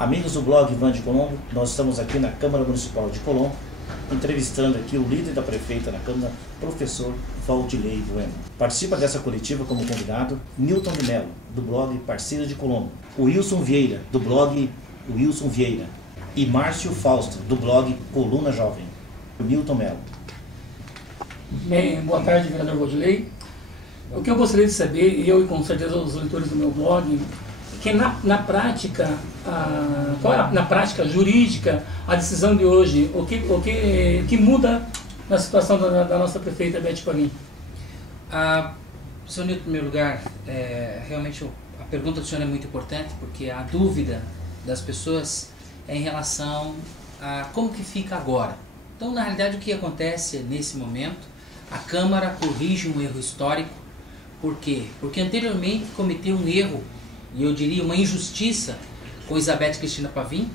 Amigos do blog Ivan de Colombo, nós estamos aqui na Câmara Municipal de Colombo, entrevistando aqui o líder da prefeita na Câmara, professor Valdilei Bueno. Participa dessa coletiva como convidado Nilton de Mello, do blog Parceiro de Colombo, o Wilson Vieira, do blog Wilson Vieira, e Márcio Fausto, do blog Coluna Jovem. O Nilton Mello. Bem, boa tarde, vereador Valdilei. O que eu gostaria de saber, e eu e com certeza os leitores do meu blog, que na prática, qual é na prática jurídica a decisão de hoje, o que muda na situação da nossa prefeita Beth Paulin? Senhor Nilton, em primeiro lugar, realmente a pergunta do senhor é muito importante, porque a dúvida das pessoas é em relação a como que fica agora. Então, na realidade, o que acontece nesse momento, a Câmara corrige um erro histórico. Por quê? Porque anteriormente cometeu um erro, e eu diria uma injustiça, com Isabeth Cristina Pavim,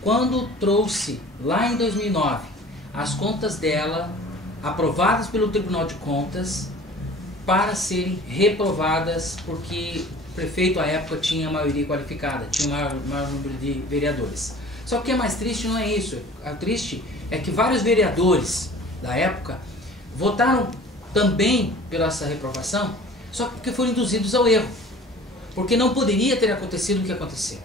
quando trouxe, lá em 2009, as contas dela aprovadas pelo Tribunal de Contas para serem reprovadas, porque o prefeito à época tinha maioria qualificada, tinha maior número de vereadores. Só que o que é mais triste não é isso, o triste é que vários vereadores da época votaram também pela essa reprovação, só porque foram induzidos ao erro. Porque não poderia ter acontecido o que aconteceu.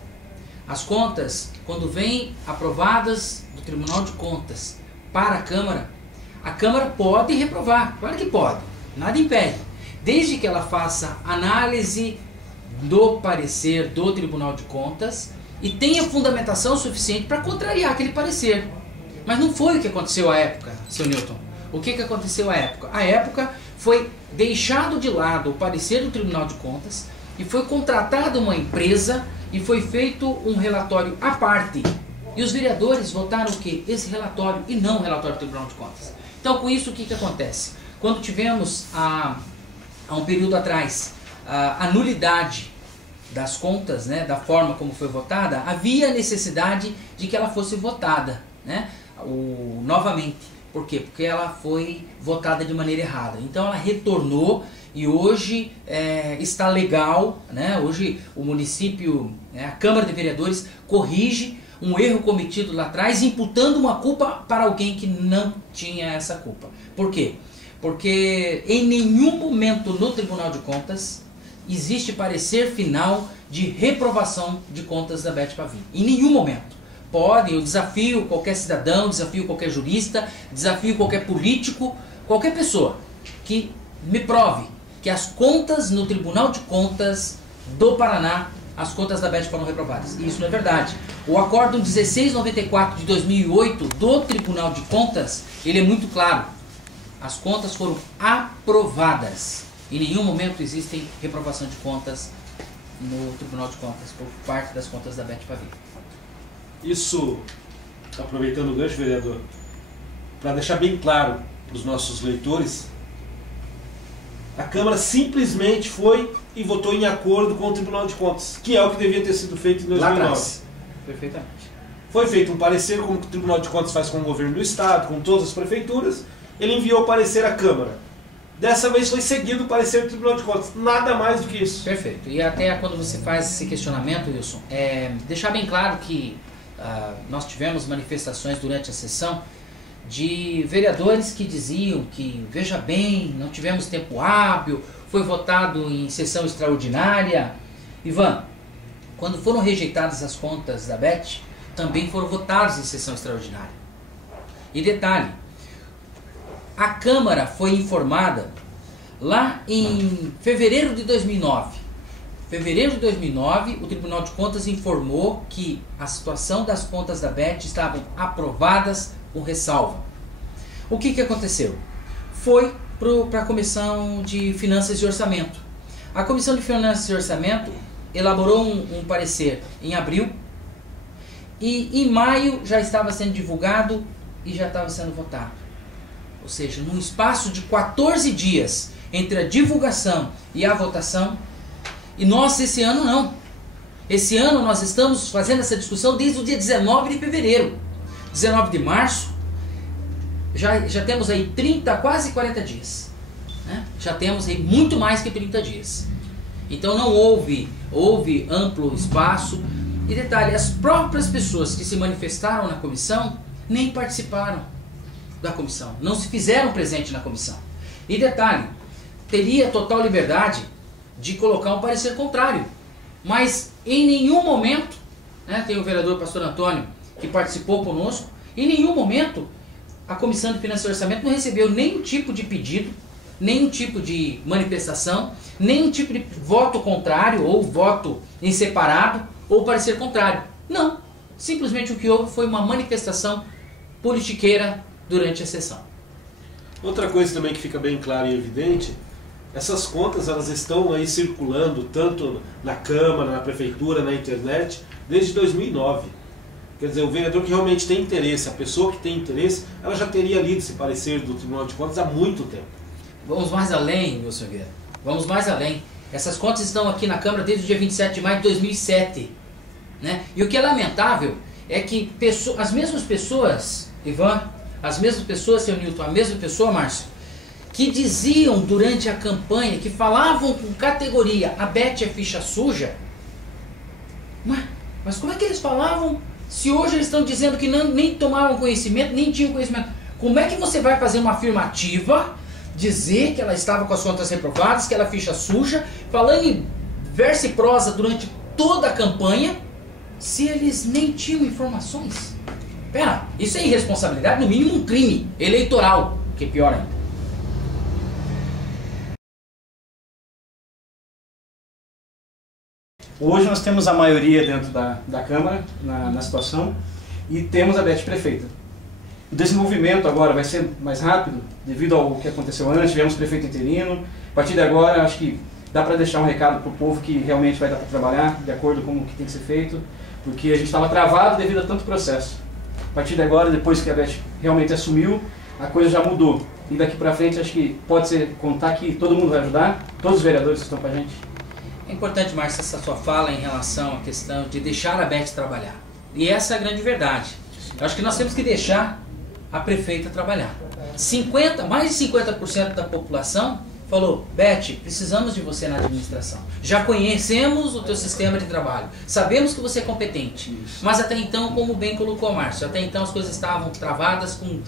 As contas, quando vêm aprovadas do Tribunal de Contas para a Câmara pode reprovar. Claro que pode, nada impede. Desde que ela faça análise do parecer do Tribunal de Contas e tenha fundamentação suficiente para contrariar aquele parecer. Mas não foi o que aconteceu à época, Sr. Nilton. O que aconteceu à época? À época foi deixado de lado o parecer do Tribunal de Contas e foi contratada uma empresa e foi feito um relatório à parte. E os vereadores votaram o quê? Esse relatório e não o relatório do Tribunal de Contas. Então, com isso, o que acontece? Quando tivemos, há um período atrás, a nulidade das contas, né, da forma como foi votada, havia necessidade de que ela fosse votada, né, novamente. Por quê? Porque ela foi votada de maneira errada. Então, ela retornou. E hoje está legal, né? Hoje o município, a Câmara de Vereadores, corrige um erro cometido lá atrás, imputando uma culpa para alguém que não tinha essa culpa. Por quê? Porque em nenhum momento no Tribunal de Contas existe parecer final de reprovação de contas da Beth Paulin. Em nenhum momento. Eu desafio qualquer cidadão, desafio qualquer jurista, desafio qualquer político, qualquer pessoa que me prove que as contas no Tribunal de Contas do Paraná, as contas da Beth foram reprovadas. E isso não é verdade. O Acórdão 1694 de 2008 do Tribunal de Contas, ele é muito claro. As contas foram aprovadas. Em nenhum momento existe reprovação de contas no Tribunal de Contas por parte das contas da Beth Paulin. Isso, aproveitando o gancho, vereador, para deixar bem claro para os nossos leitores, a Câmara simplesmente foi e votou em acordo com o Tribunal de Contas, que é o que devia ter sido feito em 2009. Lá atrás. Perfeitamente. Foi feito um parecer, como o Tribunal de Contas faz com o governo do Estado, com todas as prefeituras, ele enviou o parecer à Câmara. Dessa vez foi seguido o parecer do Tribunal de Contas, nada mais do que isso. Perfeito. E até quando você faz esse questionamento, Wilson, deixar bem claro que nós tivemos manifestações durante a sessão de vereadores que diziam que, veja bem, não tivemos tempo hábil, foi votado em sessão extraordinária. Ivan, quando foram rejeitadas as contas da Beth, também foram votadas em sessão extraordinária. E detalhe, a Câmara foi informada lá em fevereiro de 2009. Fevereiro de 2009, o Tribunal de Contas informou que a situação das contas da Beth estavam aprovadas com ressalva. O que aconteceu? Foi para a Comissão de Finanças e Orçamento. A Comissão de Finanças e Orçamento elaborou um parecer em abril e em maio já estava sendo divulgado e já estava sendo votado. Ou seja, num espaço de 14 dias entre a divulgação e a votação. E nós, esse ano, não. Esse ano nós estamos fazendo essa discussão desde o dia 19 de fevereiro. 19 de março, já temos aí 30, quase 40 dias. Né? Já temos aí muito mais que 30 dias. Então não houve amplo espaço. E detalhe, as próprias pessoas que se manifestaram na comissão nem participaram da comissão, não se fizeram presente na comissão. E detalhe, teria total liberdade de colocar um parecer contrário, mas em nenhum momento, né, tem o vereador Pastor Antônio que participou conosco, em nenhum momento a Comissão de Finanças e Orçamento não recebeu nenhum tipo de pedido, nenhum tipo de manifestação, nenhum tipo de voto contrário ou voto em separado ou parecer contrário. Não, simplesmente o que houve foi uma manifestação politiqueira durante a sessão. Outra coisa também que fica bem clara e evidente, essas contas elas estão aí circulando tanto na Câmara, na Prefeitura, na internet, desde 2009. Quer dizer, o vereador que realmente tem interesse, a pessoa que tem interesse, ela já teria lido esse parecer do Tribunal de Contas há muito tempo. Vamos mais além, meu senhor Guerra. Vamos mais além. Essas contas estão aqui na Câmara desde o dia 27 de maio de 2007. Né? E o que é lamentável é que as mesmas pessoas, Ivan, as mesmas pessoas, seu Nilton, a mesma pessoa, Márcio, que diziam durante a campanha, que falavam com categoria, a Beth é ficha suja, mas como é que eles falavam se hoje eles estão dizendo que nem tomaram conhecimento, nem tinham conhecimento? Como é que você vai fazer uma afirmativa, dizer que ela estava com as contas reprovadas, que ela é ficha suja, falando em verso e prosa durante toda a campanha, se eles nem tinham informações? Pera, isso é irresponsabilidade, no mínimo um crime eleitoral, que é pior ainda. Hoje nós temos a maioria dentro da Câmara, na situação, e temos a Beth prefeita. O desenvolvimento agora vai ser mais rápido, devido ao que aconteceu antes, tivemos prefeito interino. A partir de agora, acho que dá para deixar um recado para o povo que realmente vai dar para trabalhar, de acordo com o que tem que ser feito, porque a gente estava travado devido a tanto processo. A partir de agora, depois que a Beth realmente assumiu, a coisa já mudou. E daqui para frente, acho que pode ser contar que todo mundo vai ajudar, todos os vereadores que estão com a gente. É importante, Márcio, essa sua fala em relação à questão de deixar a Beth trabalhar. E essa é a grande verdade. Eu acho que nós temos que deixar a prefeita trabalhar. Mais de 50% da população falou: Beth, precisamos de você na administração. Já conhecemos o teu sistema de trabalho. Sabemos que você é competente. Isso. Mas até então, como bem colocou o Márcio, até então as coisas estavam travadas com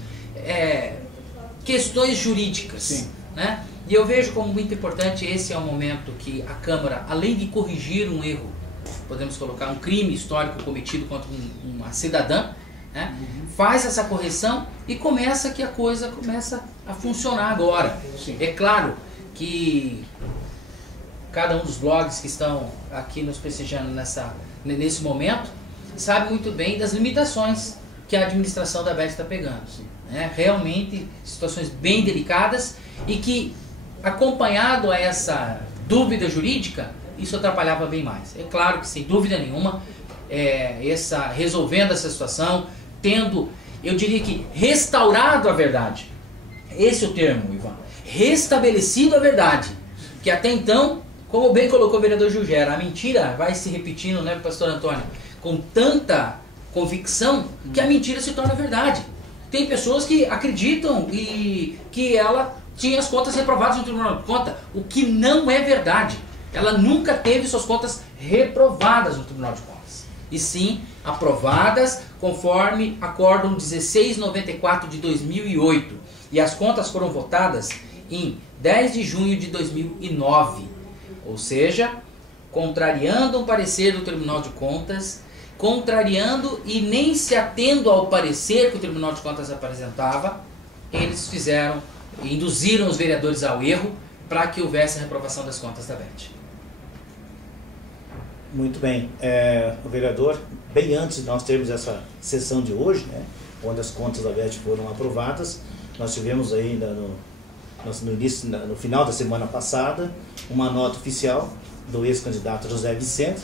questões jurídicas. Sim. Né? E eu vejo como muito importante, esse é o momento que a Câmara, além de corrigir um erro, podemos colocar um crime histórico cometido contra uma cidadã, né? Faz essa correção e começa que a coisa começa a funcionar agora. Sim. É claro que cada um dos blogs que estão aqui nos prestigiando nesse momento sabe muito bem das limitações que a administração da Beth está pegando. Né? Realmente situações bem delicadas e que, acompanhado a essa dúvida jurídica, isso atrapalhava bem mais. É claro que, sem dúvida nenhuma, resolvendo essa situação, tendo, eu diria que, restaurado a verdade. Esse é o termo, Ivan. Restabelecido a verdade. Que até então, como bem colocou o vereador Gilgera, a mentira vai se repetindo, né, pastor Antônio, com tanta convicção que a mentira se torna verdade. Tem pessoas que acreditam que ela tinha as contas reprovadas no Tribunal de Contas, o que não é verdade. Ela nunca teve suas contas reprovadas no Tribunal de Contas, e sim aprovadas conforme Acórdão 1694 de 2008. E as contas foram votadas em 10 de junho de 2009. Ou seja, contrariando um parecer do Tribunal de Contas, contrariando e nem se atendo ao parecer que o Tribunal de Contas apresentava, eles induziram os vereadores ao erro para que houvesse a reprovação das contas da Beth. Muito bem. O vereador, bem antes de nós termos essa sessão de hoje, né, onde as contas da Beth foram aprovadas, nós tivemos ainda no final da semana passada uma nota oficial do ex-candidato José Vicente,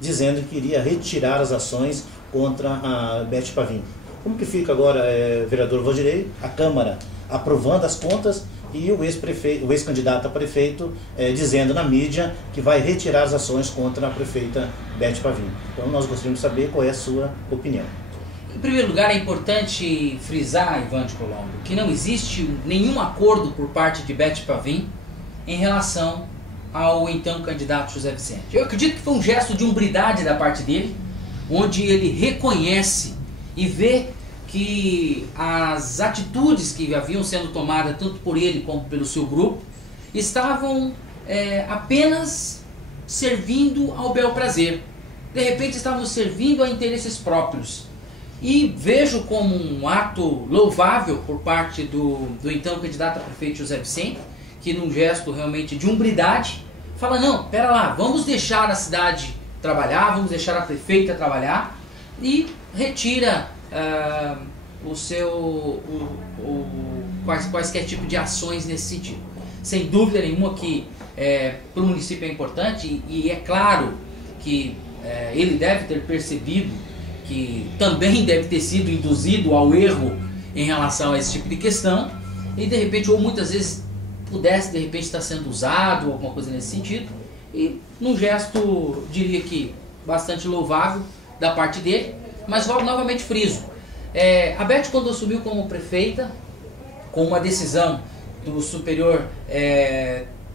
dizendo que iria retirar as ações contra a Beth Pavim. Como que fica agora, vereador Valdirei, a Câmara aprovando as contas e o ex-candidato a prefeito dizendo na mídia que vai retirar as ações contra a prefeita Beth Pavim? Então nós gostaríamos de saber qual é a sua opinião. Em primeiro lugar, é importante frisar, Ivan de Colombo, que não existe nenhum acordo por parte de Beth Pavim em relação ao então candidato José Vicente. Eu acredito que foi um gesto de umbridade da parte dele, onde ele reconhece e vê que as atitudes que haviam sendo tomadas tanto por ele como pelo seu grupo estavam apenas servindo ao bel prazer. De repente estavam servindo a interesses próprios. E vejo como um ato louvável por parte do então candidato a prefeito José Vicente, que num gesto realmente de umbridade, fala, não, pera lá, vamos deixar a cidade trabalhar, vamos deixar a prefeita trabalhar, e retira quaisquer tipo de ações nesse sentido. Sem dúvida nenhuma que para o município é importante, e é claro que ele deve ter percebido que também deve ter sido induzido ao erro em relação a esse tipo de questão, e de repente, ou muitas vezes pudesse de repente estar sendo usado, alguma coisa nesse sentido, e num gesto, diria que bastante louvável da parte dele, mas novamente friso. A Beth, quando assumiu como prefeita, com uma decisão do Superior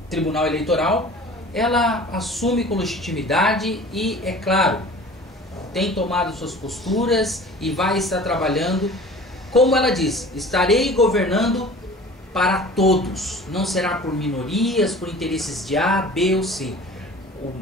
Tribunal Eleitoral, ela assume com legitimidade e, é claro, tem tomado suas posturas e vai estar trabalhando, como ela diz, estarei governando para todos, não será por minorias, por interesses de A, B ou C.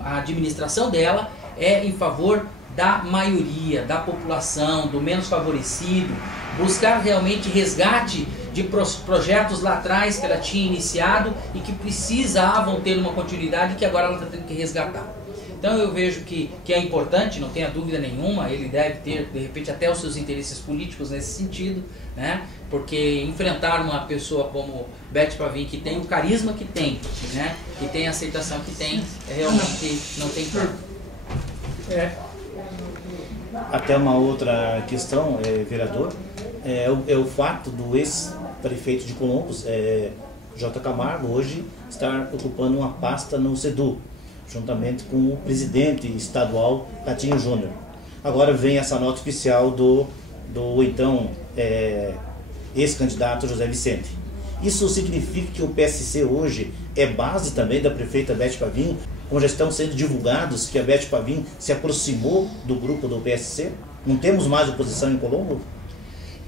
A administração dela é em favor da maioria, da população, do menos favorecido, buscar realmente resgate de projetos lá atrás que ela tinha iniciado e que precisavam ter uma continuidade que agora ela está tendo que resgatar. Então eu vejo que é importante, não tenha dúvida nenhuma, ele deve ter, de repente, até os seus interesses políticos nesse sentido, né? Porque enfrentar uma pessoa como Beth Pavin, que tem o carisma que tem, né? Que tem a aceitação que tem, realmente não tem como. Até uma outra questão, vereador, é o fato do ex-prefeito de Colombos, J. Camargo, hoje estar ocupando uma pasta no SEDU, juntamente com o presidente estadual, Catinho Júnior. Agora vem essa nota oficial do então ex-candidato José Vicente. Isso significa que o PSC hoje é base também da prefeita Beth Pavin, como já estão sendo divulgados que a Beth Pavin se aproximou do grupo do PSC? Não temos mais oposição em Colombo?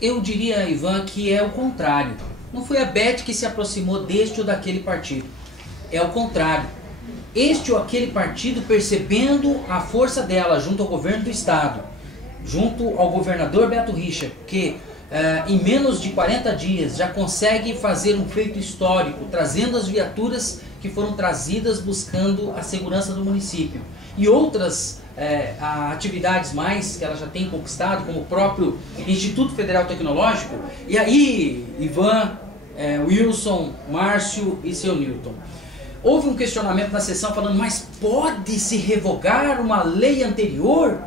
Eu diria, Ivan, que é o contrário. Não foi a Beth que se aproximou deste ou daquele partido. É o contrário. Este ou aquele partido, percebendo a força dela junto ao governo do estado, junto ao governador Beto Richa, que em menos de 40 dias já consegue fazer um feito histórico, trazendo as viaturas que foram trazidas buscando a segurança do município, e outras atividades mais que ela já tem conquistado, como o próprio Instituto Federal Tecnológico. E aí, Ivan, Wilson, Márcio e seu Newton, houve um questionamento na sessão falando, mas pode-se revogar uma lei anterior?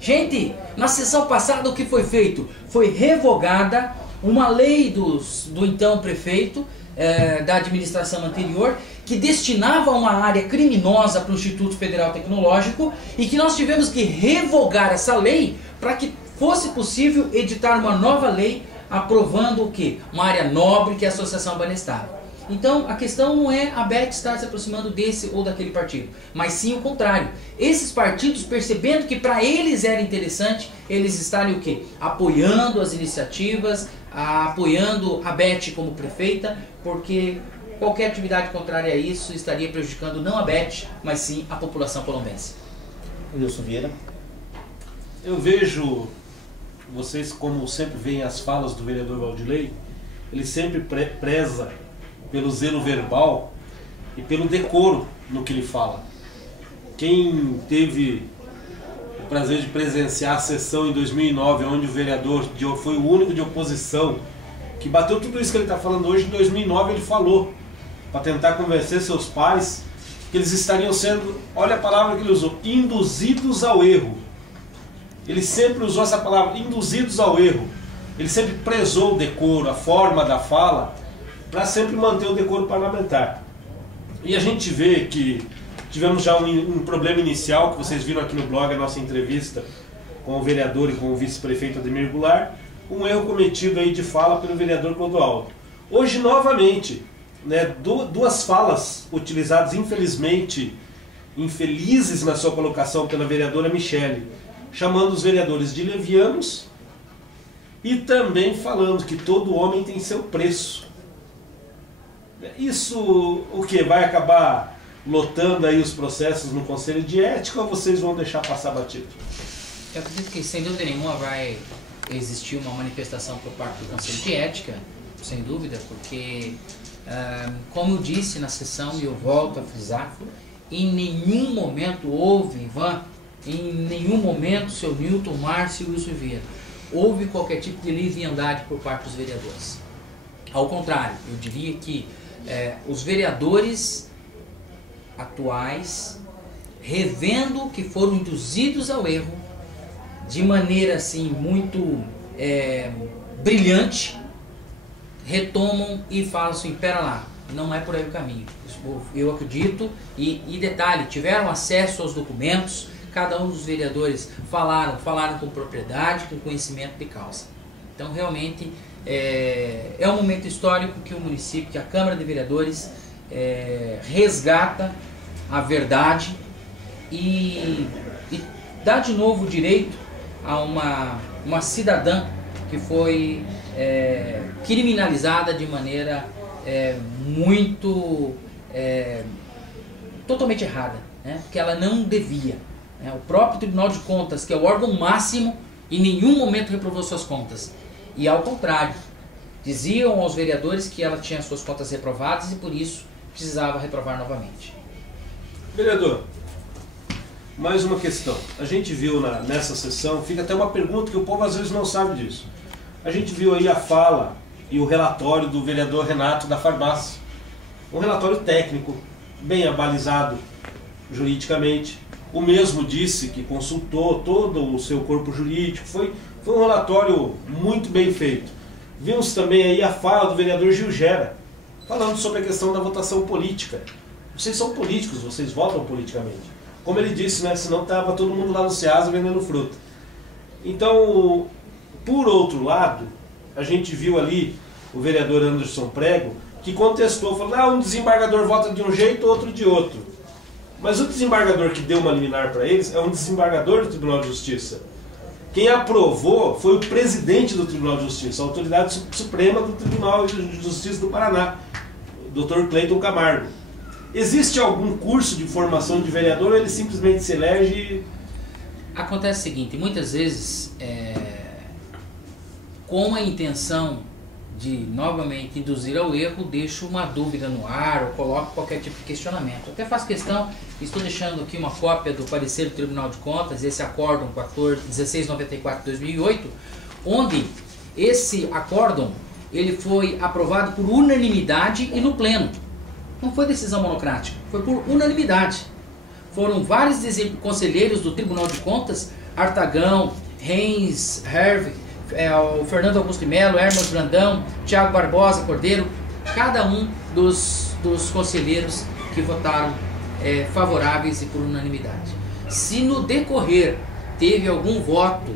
Gente, na sessão passada o que foi feito? Foi revogada uma lei do então prefeito, da administração anterior, que destinava uma área criminosa para o Instituto Federal Tecnológico, e que nós tivemos que revogar essa lei para que fosse possível editar uma nova lei aprovando o quê? Uma área nobre, que é a Associação Banestar. Então a questão não é a Beth estar se aproximando desse ou daquele partido, mas sim o contrário. Esses partidos, percebendo que para eles era interessante, eles estarem o quê? Apoiando as iniciativas, apoiando a Beth como prefeita, porque qualquer atividade contrária a isso estaria prejudicando não a Beth, mas sim a população colombense. Wilson Vieira. Eu vejo vocês, como sempre veem as falas do vereador Valdilei, ele sempre preza pelo zelo verbal e pelo decoro no que ele fala. Quem teve o prazer de presenciar a sessão em 2009, onde o vereador foi o único de oposição que bateu tudo isso que ele está falando hoje, em 2009 ele falou, para tentar convencer seus pares que eles estariam sendo, olha a palavra que ele usou, induzidos ao erro. Ele sempre usou essa palavra, induzidos ao erro. Ele sempre prezou o decoro, a forma da fala, para sempre manter o decoro parlamentar. E a gente vê que tivemos já um problema inicial, que vocês viram aqui no blog, a nossa entrevista com o vereador e com o vice-prefeito Ademir Goulart, um erro cometido aí de fala pelo vereador Clodoaldo. Hoje, novamente, né, duas falas utilizadas, infelizmente, infelizes na sua colocação pela vereadora Michele. chamando os vereadores de levianos e também falando que todo homem tem seu preço. Isso o que? Vai acabar lotando aí os processos no Conselho de Ética ou vocês vão deixar passar batido? Eu acredito que sem dúvida nenhuma vai existir uma manifestação por parte do Conselho de Ética, sem dúvida, porque, como eu disse na sessão e eu volto a frisar, em nenhum momento houve, Ivan, em nenhum momento, seu Newton, Márcio e Wilson Vieira, houve qualquer tipo de leviandade por parte dos vereadores. Ao contrário, eu diria que os vereadores atuais, revendo que foram induzidos ao erro, de maneira assim muito brilhante, retomam e falam assim, pera lá, não é por aí o caminho. Eu acredito, e detalhe, tiveram acesso aos documentos, cada um dos vereadores falaram com propriedade, com conhecimento de causa. Então realmente é um momento histórico que o município, que a Câmara de Vereadores resgata a verdade e dá de novo o direito a uma cidadã que foi criminalizada de maneira muito totalmente errada, né? Porque ela não devia. O próprio Tribunal de Contas, que é o órgão máximo, em nenhum momento reprovou suas contas. E ao contrário, diziam aos vereadores que ela tinha suas contas reprovadas e por isso precisava reprovar novamente. Vereador, mais uma questão. A gente viu nessa sessão, fica até uma pergunta que o povo às vezes não sabe disso. A gente viu aí a fala e o relatório do vereador Renato da Farmácia. Um relatório técnico, bem abalizado juridicamente. O mesmo disse que consultou todo o seu corpo jurídico. Foi um relatório muito bem feito. Vimos também aí a fala do vereador Gil Gera, falando sobre a questão da votação política. Vocês são políticos, vocês votam politicamente. Como ele disse, né, senão estava todo mundo lá no Ceasa vendendo fruta. Então, por outro lado, a gente viu ali o vereador Anderson Prego, que contestou, falou, um desembargador vota de um jeito, outro de outro. Mas o desembargador que deu uma liminar para eles é um desembargador do Tribunal de Justiça. Quem aprovou foi o presidente do Tribunal de Justiça, a autoridade suprema do Tribunal de Justiça do Paraná, o Dr. Cleiton Camargo. Existe algum curso de formação de vereador ou ele simplesmente se elege? Acontece o seguinte, muitas vezes, com a intenção de novamente induzir ao erro, deixo uma dúvida no ar ou coloco qualquer tipo de questionamento. Até faço questão, estou deixando aqui uma cópia do parecer do Tribunal de Contas, esse acórdão 1694 de 2008, onde esse acórdão ele foi aprovado por unanimidade e no pleno. Não foi decisão monocrática, foi por unanimidade. Foram vários conselheiros do Tribunal de Contas, Artagão, Reis, Herve, o Fernando Augusto de Melo, Hermes Brandão, Tiago Barbosa Cordeiro, cada um dos conselheiros que votaram favoráveis e por unanimidade. Se no decorrer teve algum voto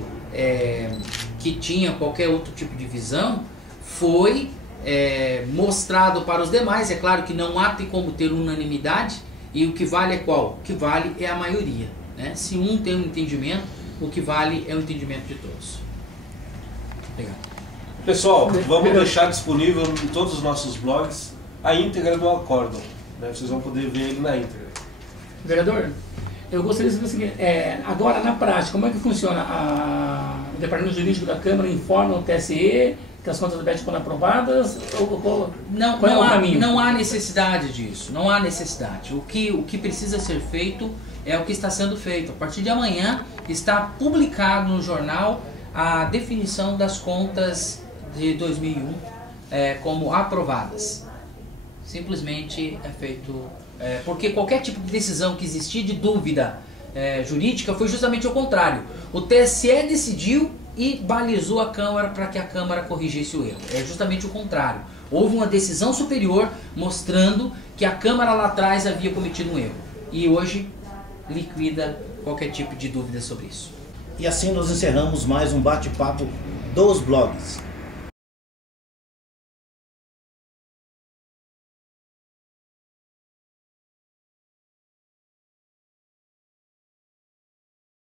que tinha qualquer outro tipo de visão, foi mostrado para os demais. É claro que não há como ter unanimidade, e o que vale é qual? O que vale é a maioria, né? Se um tem um entendimento, o que vale é o entendimento de todos. Obrigado. Pessoal, vamos deixar disponível em todos os nossos blogs a íntegra do acórdão, né? Vocês vão poder ver ele na íntegra. Vereador, eu gostaria de saber o seguinte, agora na prática, como é que funciona? O Departamento Jurídico da Câmara informa o TSE que as contas do BET foram aprovadas? Não há necessidade disso, não há necessidade. O que precisa ser feito é o que está sendo feito. A partir de amanhã está publicado no jornal a definição das contas de 2001 como aprovadas. Simplesmente é feito... porque qualquer tipo de decisão que existir de dúvida jurídica foi justamente o contrário. O TSE decidiu e balizou a Câmara para que a Câmara corrigisse o erro. É justamente o contrário. Houve uma decisão superior mostrando que a Câmara lá atrás havia cometido um erro. E hoje liquida qualquer tipo de dúvida sobre isso. E assim nós encerramos mais um bate-papo dos blogs.